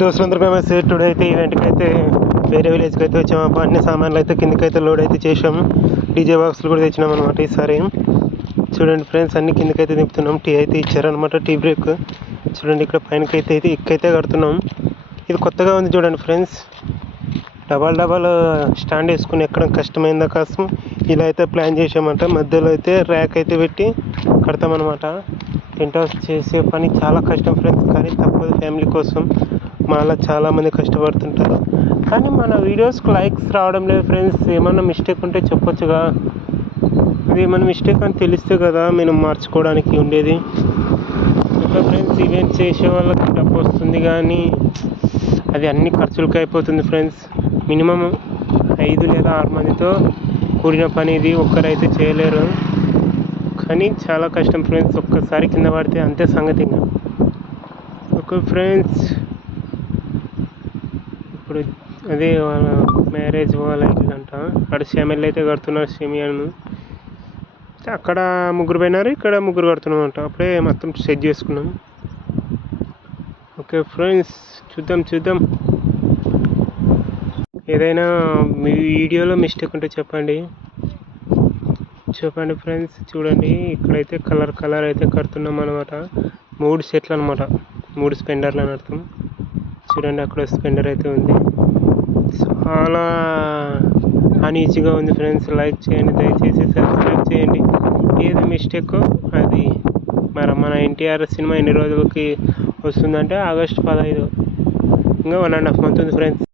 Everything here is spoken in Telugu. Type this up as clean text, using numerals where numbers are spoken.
దోస్తులందరికీ నమస్తే. టుడే అయితే ఈవెంట్కి అయితే వేరే విలేజ్కి అయితే వచ్చాము. అన్ని సామాన్లు అయితే కిందకైతే లోడ్ అయితే చేసాము. డీజే బాక్స్లు కూడా తెచ్చినాం అనమాట. ఈసారి చూడండి ఫ్రెండ్స్, అన్ని కిందకైతే దింపుతున్నాం. టీ అయితే ఇచ్చారనమాట, టీ బ్రేక్. చూడండి ఇక్కడ పైనకైతే ఎక్కైతే కడుతున్నాం. ఇది కొత్తగా ఉంది చూడండి ఫ్రెండ్స్. డబల్ స్టాండ్ వేసుకుని ఎక్కడం కష్టమైందా కోసం ఇలా అయితే ప్లాన్ చేసామంట. మధ్యలో అయితే ర్యాక్ అయితే పెట్టి కడతామన్నమాట. టెంట్ హౌస్ చేసే పని చాలా కష్టం ఫ్రెండ్స్, కానీ తప్పదు ఫ్యామిలీ కోసం. మాలా చాలామంది కష్టపడుతుంటారు, కానీ మన వీడియోస్కి లైక్స్ రావడం లేదు ఫ్రెండ్స్. ఏమన్నా మిస్టేక్ ఉంటే చెప్పొచ్చుగా. అది ఏమన్నా మిస్టేక్ అని తెలిస్తే కదా మేము మార్చుకోవడానికి ఉండేది. ఇంకా ఫ్రెండ్స్, ఈవెంట్ చేసే వాళ్ళకి డబ్బు వస్తుంది, కానీ అది అన్ని ఖర్చులకి అయిపోతుంది ఫ్రెండ్స్. మినిమం 5 లేదా 6 మందితో కూడిన పని ఇది. ఒక్కరైతే చేయలేరు, కానీ చాలా కష్టం ఫ్రెండ్స్. ఒక్కసారి కింద పడితే అంతే సంగతి. ఓకే ఫ్రెండ్స్, ఇప్పుడు అదే వాళ్ళ మ్యారేజ్ వాళ్ళ ఇల్లంట. అక్కడ షేమియాలు అయితే కడుతున్నారు. షేమియాను అక్కడ 3 పోయినారు, ఇక్కడ 3 కడుతున్నాం అంట. అప్పుడే మొత్తం సెట్ చేసుకున్నాం. ఓకే ఫ్రెండ్స్, చూద్దాం. ఏదైనా మీ వీడియోలో మిస్టేక్ ఉంటే చెప్పండి ఫ్రెండ్స్. చూడండి ఇక్కడైతే కలర్ అయితే కడుతున్నాం అనమాట. 3 సెట్లు అనమాట, 3 స్పెండర్లు అని అర్థం. చూడండి అక్కడ స్పెండర్ అయితే ఉంది. చాలా అన్ఈజీగా ఉంది ఫ్రెండ్స్. లైక్ చేయండి, దయచేసి సబ్స్క్రైబ్ చేయండి. ఏది మిస్టేక్ అది మన ఎన్టీఆర్ సినిమా ఎన్ని రోజులకి వస్తుందంటే ఆగస్టు 15. ఇంకా 1.5 మంత్ ఉంది ఫ్రెండ్స్.